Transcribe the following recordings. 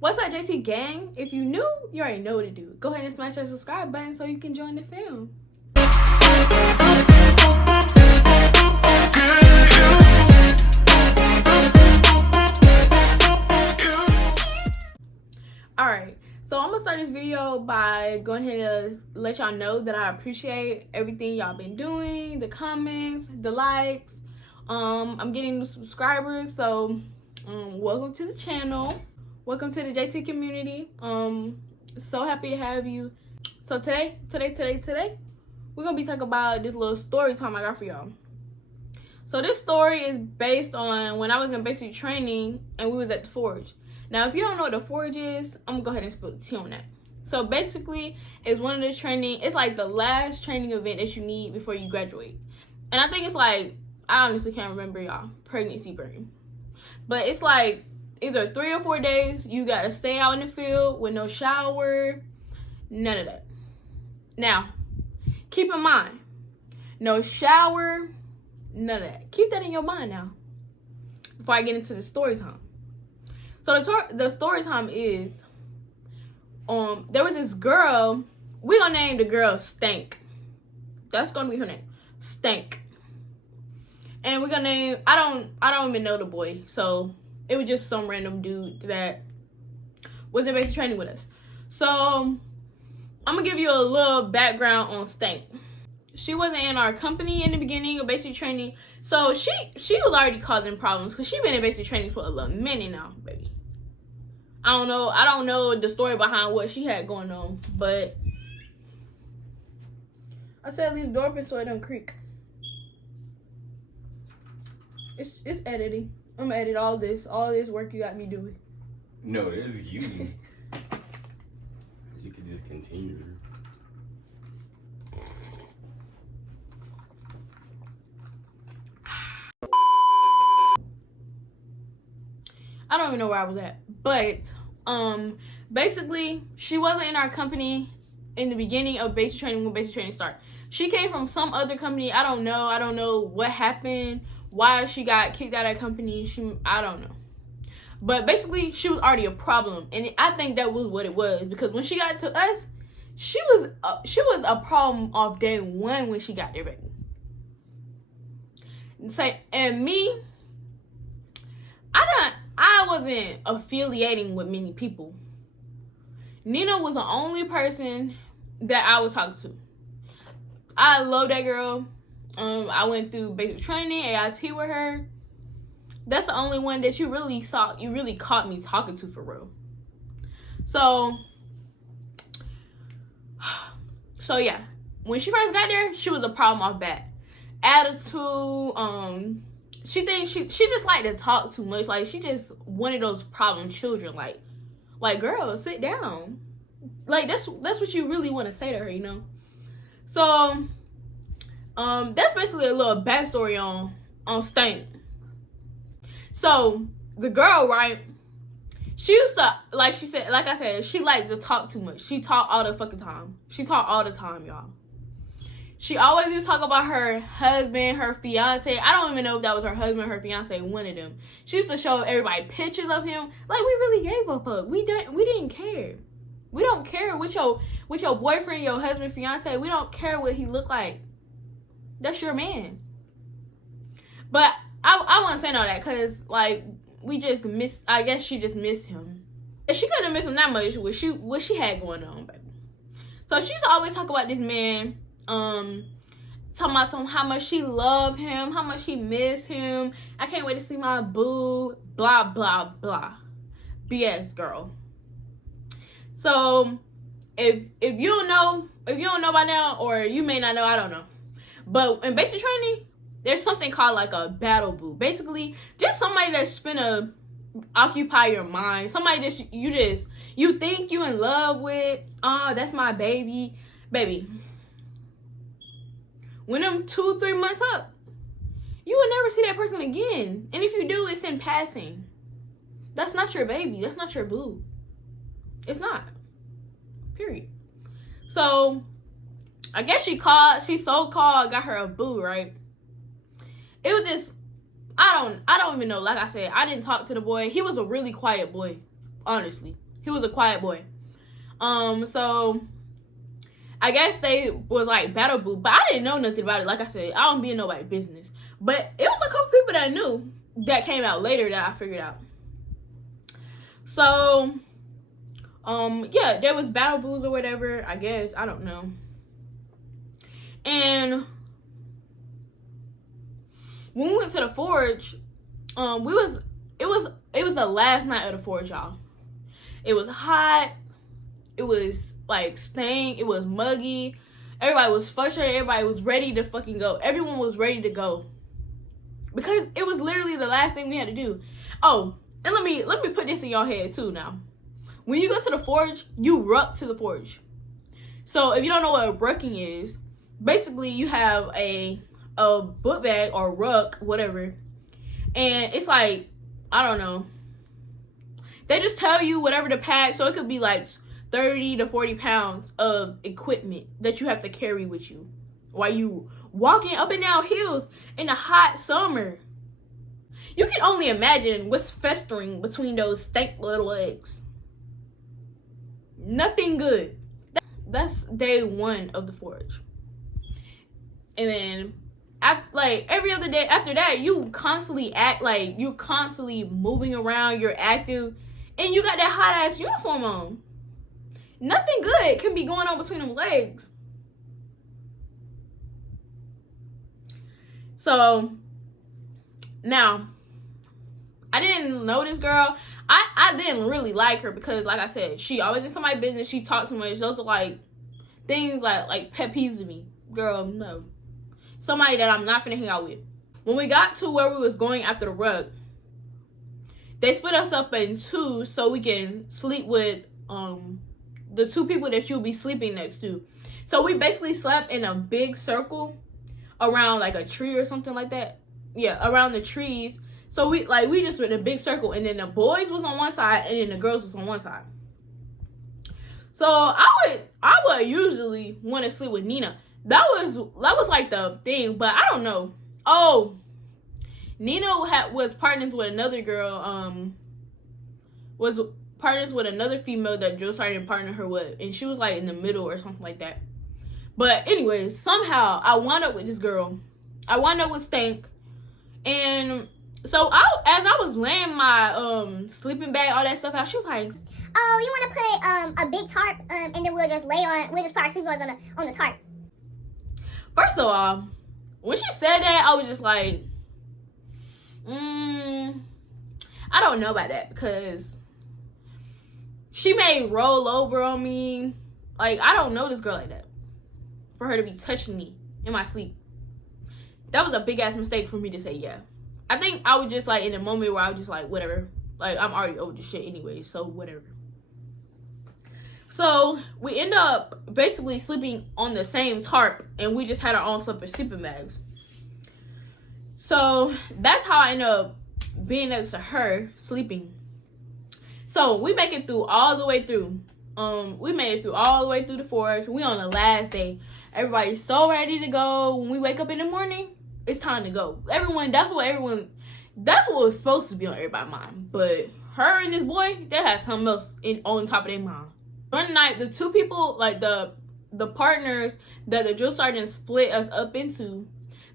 What's up, JC gang? If you new, you already know what to do. Go ahead and smash that subscribe button so you can join the film. Alright, so I'm gonna start this video by going ahead and let y'all know that I appreciate everything y'all been doing, the comments, the likes. I'm getting new subscribers, so welcome to the channel. Welcome to the JT community. So happy to have you. So today, we're gonna be talking about this little story time I got for y'all. So this story is based on when I was in basic training and we was at the Forge. Now, if you don't know what the Forge is, I'm gonna go ahead and spill the tea on that. So basically, it's one of the training, it's like the last training event that you need before you graduate. And I think it's like, I honestly can't remember, y'all, pregnancy brain. But it's like either 3 or 4 days, you gotta stay out in the field with no shower, none of that. Now, keep in mind, no shower, none of that. Keep that in your mind now before I get into the story time. So the story time is, there was this girl, we gonna name the girl Stank. That's gonna be her name, Stank. And we're gonna name, I don't even know the boy, so it was just some random dude that was in basic training with us. So I'm gonna give you a little background on Stank. She wasn't in our company in the beginning of basic training, so she was already causing problems because she been in basic training for a little minute now, baby. I don't know the story behind what she had going on, but I said leave the door open so it don't creak. It's editing. I'm gonna edit all this work you got me doing. No, there's you. You can just continue. I don't even know where I was at, but basically she wasn't in our company in the beginning of basic training when basic training started. She came from some other company. I don't know what happened, why she got kicked out of that company. I don't know, but basically she was already a problem, and I think that was what it was, because when she got to us, she was a problem off day one when she got there, baby. And me, I wasn't affiliating with many people. Nina was the only person that I was talking to. I love that girl. I went through basic training, AIT with her. That's the only one that you really caught me talking to for real. So yeah, when she first got there, she was a problem off bat. Attitude, she thinks she just liked to talk too much. Like, she just one of those problem children. Like girl, sit down. Like, that's what you really want to say to her, you know? So that's basically a little backstory on Stank. So the girl, right, she used to, like I said, she liked to talk too much. She talked all the fucking time. She talked all the time, y'all. She always used to talk about her husband, her fiance. I don't even know if that was her husband or her fiance, one of them. She used to show everybody pictures of him. Like, we really gave a fuck. We didn't care. We don't care with your boyfriend, your husband, fiance. We don't care what he looked like. That's your man. But I wasn't saying all that because, like, we just missed. I guess she just missed him. And she couldn't miss him that much with what she had going on, baby. So she used to always talk about this man. Talking about how much she loved him, how much she missed him. I can't wait to see my boo. Blah blah blah. BS, girl. So if you don't know by now, or you may not know, I don't know. But in basic training, there's something called like a battle boo. Basically, just somebody that's finna occupy your mind. Somebody that you think you in love with. That's my baby. When them 2-3 months up, you will never see that person again. And if you do, it's in passing. That's not your baby. That's not your boo. It's not. Period. So I guess she so-called got her a boo, right? It was just, I don't even know. Like I said, I didn't talk to the boy. He was a really quiet boy, honestly. He was a quiet boy. So I guess they was like battle boo, but I didn't know nothing about it. Like I said, I don't be in nobody's business. But it was a couple people that I knew that came out later that I figured out. So, yeah, there was battle boos or whatever, I guess. I don't know. And when we went to the forge, it was the last night of the forge, y'all. It was hot. It was like stank. It was muggy. Everybody was frustrated. Everybody was ready to fucking go. Everyone was ready to go because it was literally the last thing we had to do. Oh, and let me put this in your head too. Now, when you go to the forge, you ruck to the forge. So if you don't know what a rucking is, basically you have a book bag or ruck, whatever, and it's like, I don't know. They just tell you whatever to pack, so it could be like 30 to 40 pounds of equipment that you have to carry with you while you walking up and down hills in the hot summer. You can only imagine what's festering between those stank little legs. Nothing good. That's day one of the forge. And then, like every other day after that, you constantly act like you're constantly moving around. You're active, and you got that hot ass uniform on. Nothing good can be going on between them legs. So now, I didn't know this girl. I didn't really like her because, like I said, she always in somebody's business. She talked too much. Those are like things like pet peeves of me. Girl, no. Somebody that I'm not finna hang out with. When we got to where we was going after the rug, they split us up in two so we can sleep with the two people that you'll be sleeping next to. So we basically slept in a big circle around like a tree or something like that. Yeah, around the trees. So we just went in a big circle, and then the boys was on one side and then the girls was on one side. So I would usually want to sleep with Nina. That was like the thing, but I don't know. Oh, Nina was partners with another girl. Was partners with another female that Joe started partnering her with, and she was like in the middle or something like that. But anyways, somehow I wound up with this girl. I wound up with Stank, and so as I was laying my sleeping bag, all that stuff out, she was like, "Oh, you want to put a big tarp, and then we'll just put our sleeping bags on the tarp." First of all, when she said that, I was just like, I don't know about that, because she may roll over on me. Like, I don't know this girl like that for her to be touching me in my sleep. That was a big ass mistake for me to say yeah. I think I was just like in a moment where I was just like, whatever. Like, I'm already over this shit anyway, so whatever. So we end up basically sleeping on the same tarp, and we just had our own separate sleeping bags. So that's how I ended up being next to her sleeping. So we make it through all the way through. We made it through all the way through the forest. We on the last day. Everybody's so ready to go. When we wake up in the morning, it's time to go. That's what was supposed to be on everybody's mind. But her and this boy, they had something else on top of their mind. One night, the two people, like the partners that the drill sergeant split us up into,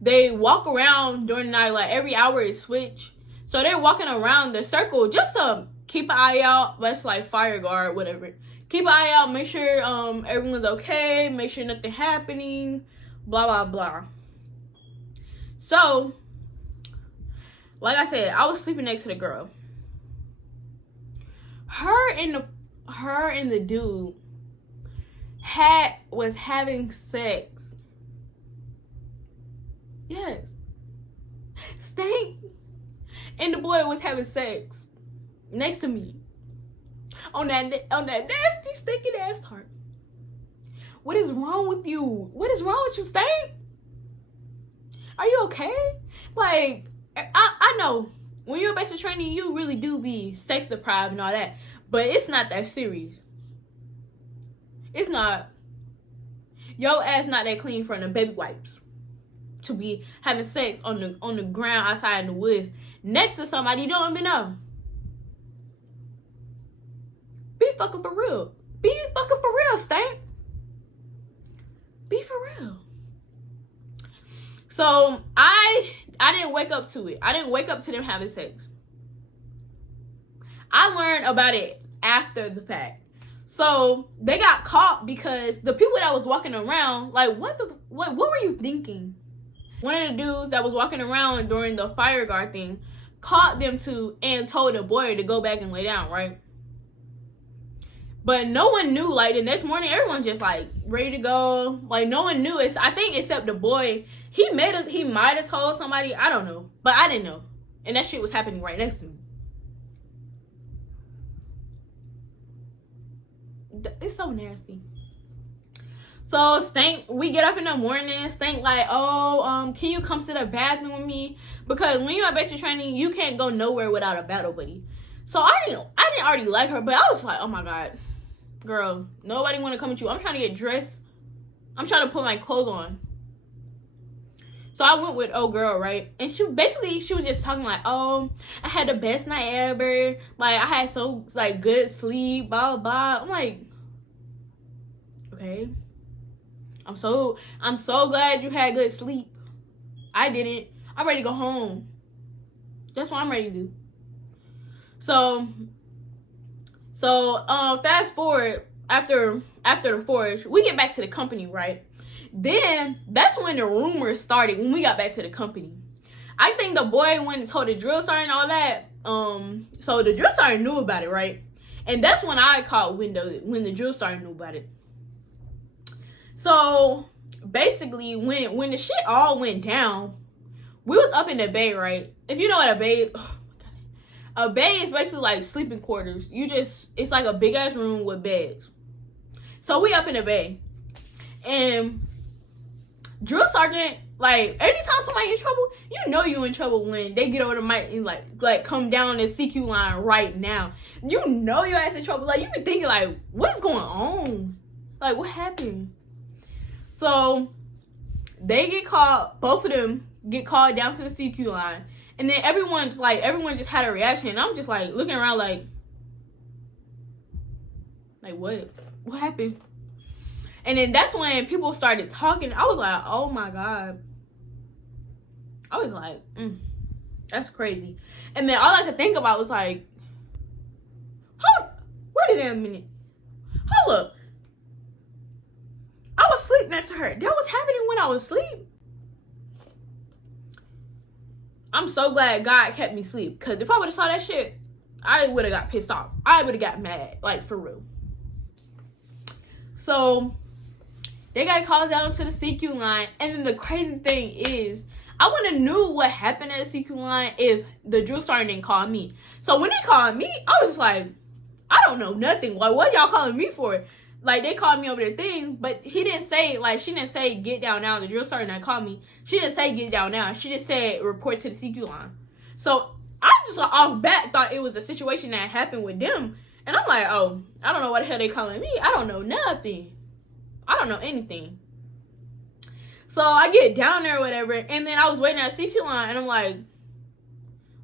they walk around during the night, like every hour is switch. So they're walking around the circle just to keep an eye out. That's like fire guard, whatever. Keep an eye out, make sure everyone's okay, make sure nothing happening, blah, blah, blah. So, like I said, I was sleeping next to the girl. Her and the dude was having sex. Yes. Stank and the boy was having sex next to me on that nasty stinking ass tarp. What is wrong with you? What is wrong with you, Stank? Are you okay? Like, I know when you're a basic training, you really do be sex deprived and all that, but it's not that serious. It's not. Your ass not that clean from the baby wipes to be having sex on the ground outside in the woods next to somebody you don't even know. Be fucking for real. Be fucking for real, Stank. Be for real. So I didn't wake up to it. I didn't wake up to them having sex. I learned about it after the fact. So they got caught because the people that was walking around, like, what were you thinking? One of the dudes that was walking around during the fire guard thing caught them two and told the boy to go back and lay down, right? But no one knew. Like, the next morning, everyone just, like, ready to go. Like, no one knew. I think except the boy. He might have told somebody. I don't know. But I didn't know. And that shit was happening right next to me. It's so nasty. So Stank, we get up in the morning. Stank like, oh, can you come to the bathroom with me? Because when you're at basic training, you can't go nowhere without a battle buddy. So I didn't already like her, but I was like, oh my god, girl, nobody want to come with you. I'm trying to get dressed. I'm trying to put my clothes on. So I went with old girl, right? And she was just talking like, oh, I had the best night ever. Like, I had so, like, good sleep, blah, blah. I'm like, okay. I'm so glad you had good sleep. I didn't. I'm ready to go home. That's what I'm ready to do. So fast forward after the forge, we get back to the company, right? Then that's when the rumors started. When we got back to the company, I think the boy went and told the drill sergeant and all that. So the drill sergeant knew about it, right? And that's when I caught wind of it, when the drill sergeant knew about it. So basically, when the shit all went down, we was up in the bay, right? If you know what a bay is, oh my god, a bay is basically like sleeping quarters. It's like a big ass room with beds. So we up in the bay, and drill sergeant, like, anytime somebody in trouble, you know you in trouble when they get over the mic and like come down the CQ line right now. You know your ass in trouble. Like, you be thinking like, what is going on? Like, what happened? So they get called, both of them get called down to the CQ line, and then everyone just had a reaction, and I'm just like looking around like what happened? And then that's when people started talking. I was like, oh my god. I was like, that's crazy. And then all I could think about was like, wait a minute. Hold up. I was asleep next to her. That was happening when I was asleep. I'm so glad God kept me asleep. Because if I would have saw that shit, I would have got pissed off. I would have got mad. Like, for real. So they got called down to the CQ line. And then the crazy thing is, I wouldn't have knew what happened at the CQ line if the drill sergeant didn't call me. So when they called me, I was just like, I don't know nothing. Like, what y'all calling me for? Like, they called me over their thing, but he didn't say, like, she didn't say get down now. The drill sergeant that called me, she didn't say get down now. She just said report to the CQ line. So I just off bat thought it was a situation that happened with them. And I'm like, oh, I don't know what the hell they calling me. I don't know nothing. I don't know anything. So I get down there or whatever, and then I was waiting at CQ line, and I'm like,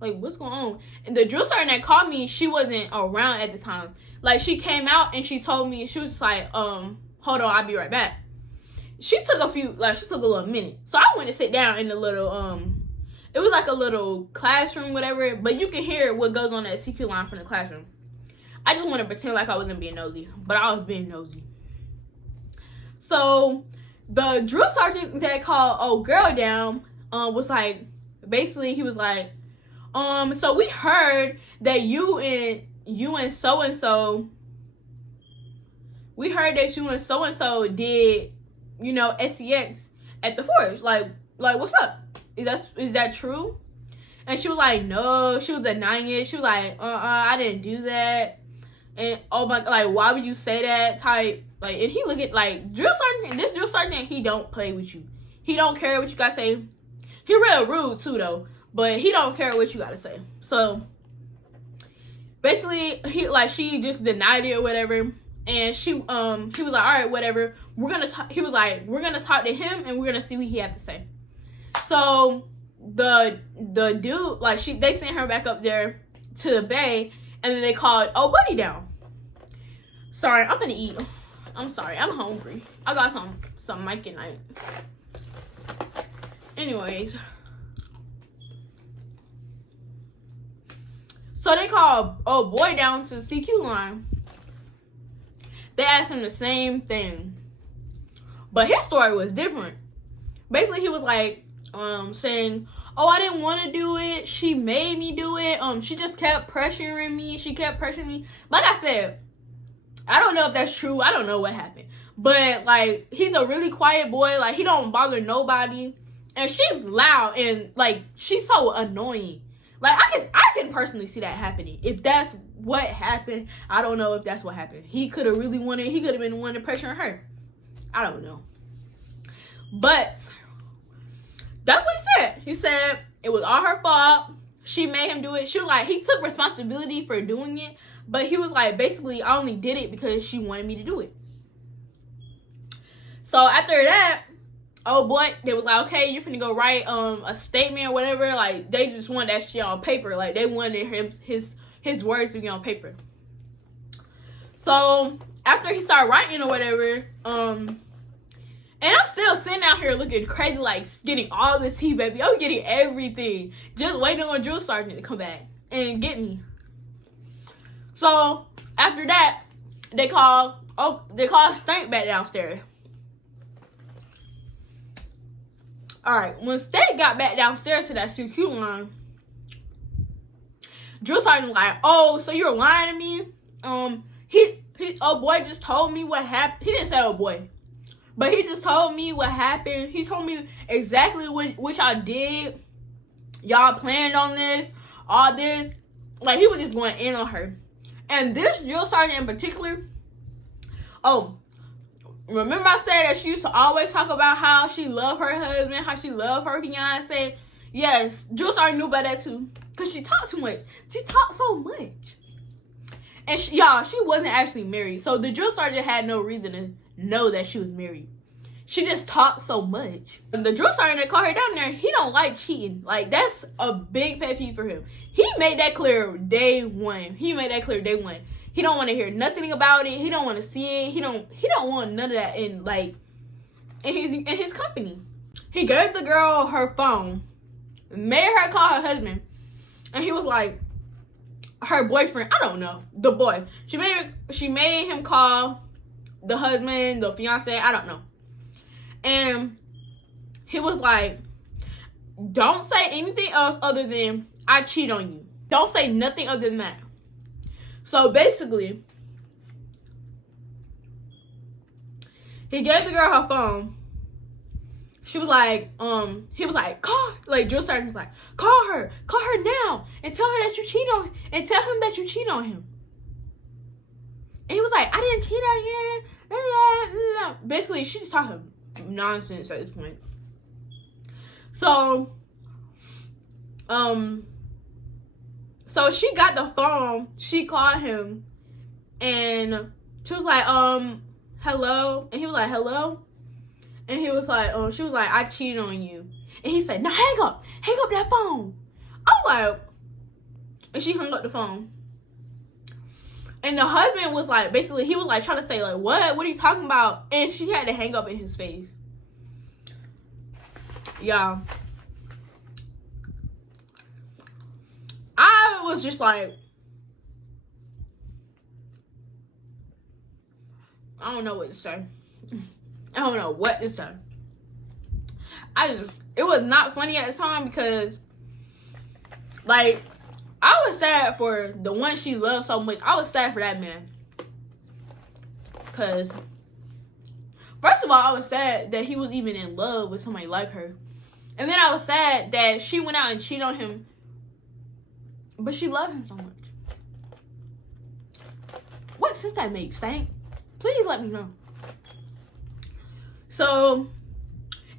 what's going on? And the drill sergeant that called me, she wasn't around at the time. Like, she came out and she told me, she was just like, hold on, I'll be right back. She took a little minute. So I went to sit down in the little, it was like a little classroom, whatever, but you can hear what goes on at CQ line from the classroom. I just want to pretend like I wasn't being nosy, but I was being nosy. So the drill sergeant that called old girl down, was like, basically he was like, so we heard that you and so-and-so, we heard that you and so-and-so did, SCX at the forge. Like, what's up? Is that true? And she was like, no, she was denying it. She was like, I didn't do that. And, oh my, like, why would you say that type? Like, and he look at, like, this drill sergeant, he don't play with you. He don't care what you gotta say. He real rude, too, though. But he don't care what you gotta say. So basically, she just denied it or whatever. And he was like, all right, whatever. He was like, we're gonna talk to him and we're gonna see what he had to say. So the dude, they sent her back up there to the bay, and then they called old buddy down. Sorry, I'm gonna eat. I'm sorry, I'm hungry. I got some Mike and night. Anyways. So they called a boy down to the CQ line. They asked him the same thing. But his story was different. Basically, he was like, saying, oh, I didn't want to do it. She made me do it. She just kept pressuring me. She kept pressuring me. Like I said, I don't know if that's true. I don't know what happened. But, like, he's a really quiet boy. Like, he don't bother nobody. And she's loud and, like, she's so annoying. Like, I can personally see that happening. If that's what happened, I don't know if that's what happened. He could have been the one pressuring her. I don't know. But that's what he said. He said it was all her fault. She made him do it. She was like, he took responsibility for doing it. But he was like, basically, I only did it because she wanted me to do it. So after that, oh boy, they was like, okay, you're finna go write a statement or whatever. Like, they just wanted that shit on paper. Like, they wanted his words to be on paper. So after he started writing or whatever, and I'm still sitting out here looking crazy, like getting all the tea, baby. I'm getting everything, just waiting on drill sergeant to come back and get me. So after that, they called Stank back downstairs. All right, when Stank got back downstairs to that CQ line, drill sergeant was like, oh, so you're lying to me? Oh boy just told me what happened. He didn't say oh boy, but he just told me what happened. He told me exactly what y'all did. Y'all planned on this, all this. Like, he was just going in on her. And this drill sergeant in particular, remember I said that she used to always talk about how she loved her husband, how she loved her fiance? Yes, drill sergeant knew about that too. Because she talked too much. She talked so much. And she wasn't actually married. So the drill sergeant had no reason to know that she was married. She just talked so much. And the drill sergeant that called her down there, he don't like cheating. Like, that's a big pet peeve for him. He made that clear day one. He don't want to hear nothing about it. He don't want to see it. He don't want none of that in his company. He gave the girl her phone, made her call her husband, and he was like, her boyfriend, I don't know, the boy. She made him call the husband, the fiance, I don't know. And he was like, don't say anything else other than I cheat on you. Don't say nothing other than that. So basically, he gave the girl her phone. She was like, he was like, drill sergeant was like, call her now, and tell her that you cheat on, and tell him that you cheat on him. And he was like, I didn't cheat on him. Basically, she's just talking nonsense at this point. So, so she got the phone. She called him, and she was like, hello, and he was like, hello. And he was like, she was like, I cheated on you. And he said, no, hang up that phone. I was like, and she hung up the phone. And the husband was like, basically, he was like trying to say, like, what are you talking about? And she had to hang up in his face. Y'all. I was just like, I don't know what to say. I don't know what to say. It was not funny at the time because, like, I was sad for the one she loved so much. I was sad for that man. Because, first of all, I was sad that he was even in love with somebody like her. And then I was sad that she went out and cheated on him. But she loved him so much. What sense that makes, Stank? Please let me know. So,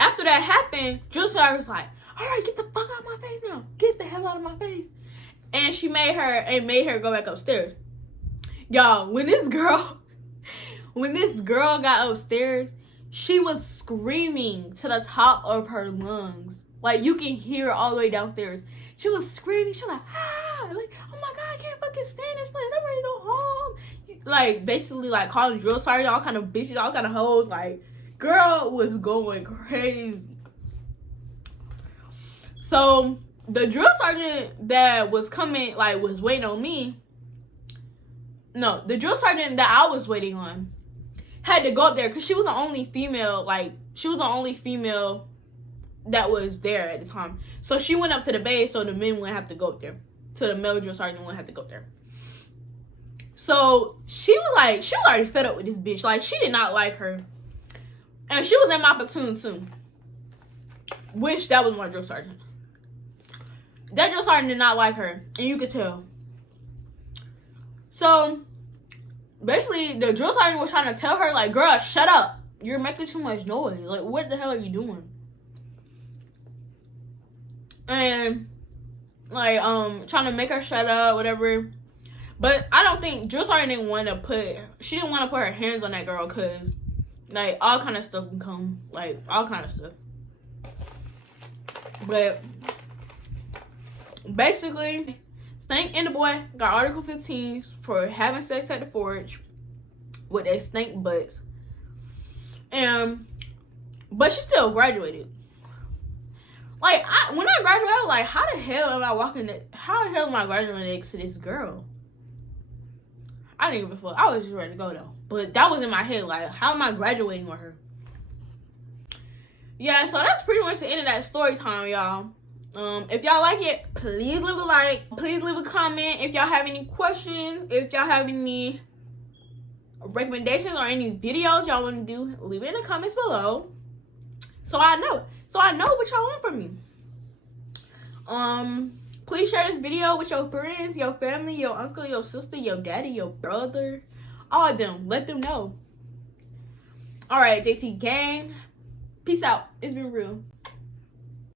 after that happened, drill sergeant was like, all right, get the fuck out of my face now. Get the hell out of my face. And she made her go back upstairs. Y'all, when this girl got upstairs, she was screaming to the top of her lungs. Like, you can hear her all the way downstairs. She was screaming. She was like, like, oh my God, I can't fucking stand this place. I'm ready to go home. like basically like calling drill sergeant, all kind of bitches, all kind of hoes. Like, girl was going crazy. So the drill sergeant that was coming, like, was waiting on me. No, the drill sergeant that I was waiting on had to go up there because she was the only female. Like, she was the only female that was there at the time. So she went up to the base so the men wouldn't have to go up there. So the male drill sergeant wouldn't have to go up there. So she was already fed up with this bitch. Like, she did not like her. And she was in my platoon too. Which, that was my drill sergeant. That drill sergeant did not like her. And you could tell. So, basically, the drill sergeant was trying to tell her, like, girl, shut up. You're making too much noise. Like, what the hell are you doing? And, like, trying to make her shut up, whatever. But I don't think drill sergeant didn't want to put her hands on that girl because, like, all kind of stuff can come. Like, all kind of stuff. But, basically, Stank and the boy got Article 15s for having sex at the forge with their stank butts. But she still graduated. Like, when I graduated, I was like, how the hell am I graduating next to this girl? I didn't give a fuck. I was just ready to go, though. But that was in my head, like, how am I graduating with her? Yeah, so that's pretty much the end of that story time, y'all. If y'all like it, please leave a like. Please leave a comment. If y'all have any questions, if y'all have any recommendations or any videos y'all want to do, leave it in the comments below. So I know what y'all want from me. Please share this video with your friends, your family, your uncle, your sister, your daddy, your brother. All of them. Let them know. Alright, JT gang. Peace out. It's been real.